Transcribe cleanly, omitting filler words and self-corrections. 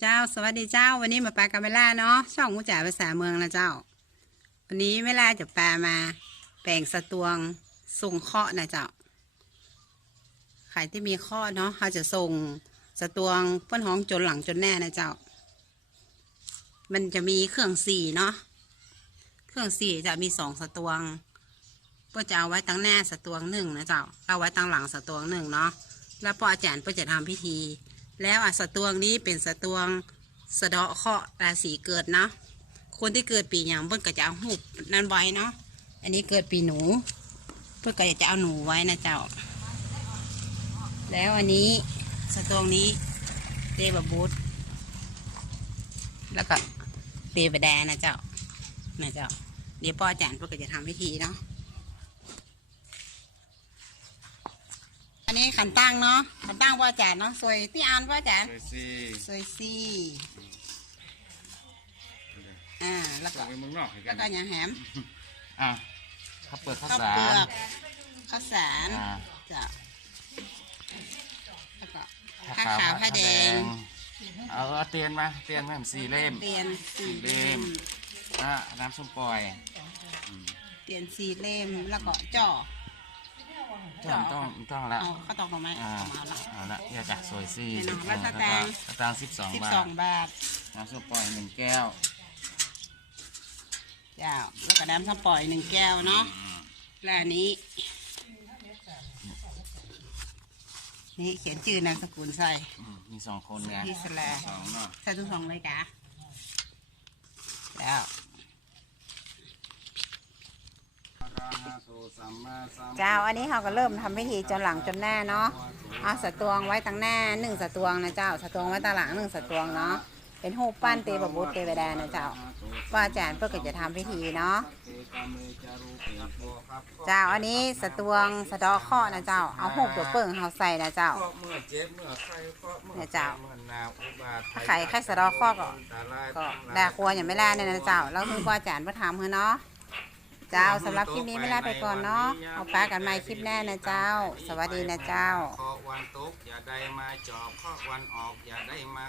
เจ้าสวัสดีเจ้าวันนี้มาปลากาเมล่าเนาะช่องมูจ่าภาษาเมืองนะเจ้าวันนี้เวลาจะปลามาแปลงสตวงส่งเคาะนะเจ้าใครที่มีข้อเนาะเขาจะส่งสตวงเพื่อนห้องจนหลังจนแน่นะเจ้ามันจะมีเครื่องสี่เนาะเครื่องสี่จะมีสองสตวงเพื่อจะเอาไว้ตั้งหน้าสตวงหนึ่งนะเจ้าเอาไว้ตั้งหลังสตวงหนึ่งเนาะแล้วพออาจารย์เพื่อจะทำพิธีแล้วสตวงนี้เป็นสตวงสะเดาะเคราะห์ราศีเกิดเนาะคนที่เกิดปีอย่างเพื่อนก็จะเอาหูบนั่นไว้เนาะอันนี้เกิดปีหนูเพื่อนก็จะเอาหนูไว้นะเจ้าแล้วอันนี้สตวงนี้เตบะบุตรแล้วก็เตบะแดนะเจ้าเดี๋ยวพ่ออาจารย์เพื่อนก็จะทำพิธีเนาะอันนี้ขันตั้งเนาะขันตั้งพ่ออาจารย์เนาะสวยที่อ่านพ่ออาจารย์สวยซี่แล้วก็อย่างแหมข้าวเปลือกข้าว ข้าว สา เปลื ร อกข้าวสารจ้ะแล้วก็ผ้าขาวผ้าแดงเอาเตียนมา4 เล่มเตียนสี่เล่มน้ำส้มปล่อย เตียนสี่เล่มแล้วก็จ่อต้องละข้าวตอกดอกไม้เอาละเดี๋ยวจะสวยซี่ แล้วสตางค์12 บาทน้ำส้มปล่อย1 แก้วจ้าแล้วก็น้ำส้มปล่อย1 แก้วเนาะแล้วอันนี้นี่เขียนชื่อนามสกุลใส่มี2 คนไงพี่สแลใส่ทุก2เลยกะแล้วเจ้าอันนี้เขาก็เริ่มทำพิธีจนหลังจนหน้าเนาะเอาสตวงไว้ตั้งหน้า1 สตวงนะเจ้าสตวงไว้ตั้งหลัง1 สตวงเนาะเป็นหูปปั้นเตบะบุตรเตบะแดนะเจ้าว่าอาจารย์เพื่อจะทำพิธีเนาะเจ้าอันนี้สตวงสะดอข้อนะเจ้าเอาหูตัวเปิ่งเขาใส่นะเจ้าเนี่ยเจ้าถ้าใครสะดอข้อก็ด่าครัวอย่างไม่ล่าเนี่ยนะเจ้าแล้วคือว่าอาจารย์เพื่อทำให้เนาะเจ้าสำหรับคลิปนี้ไม่ลาไปก่อนเนาะเอาปลากันใหม่คลิปหน้านะเจ้าสวัสดีนะเจ้าวันตกอย่าได้มาจอบข้อวันออกอย่าได้มา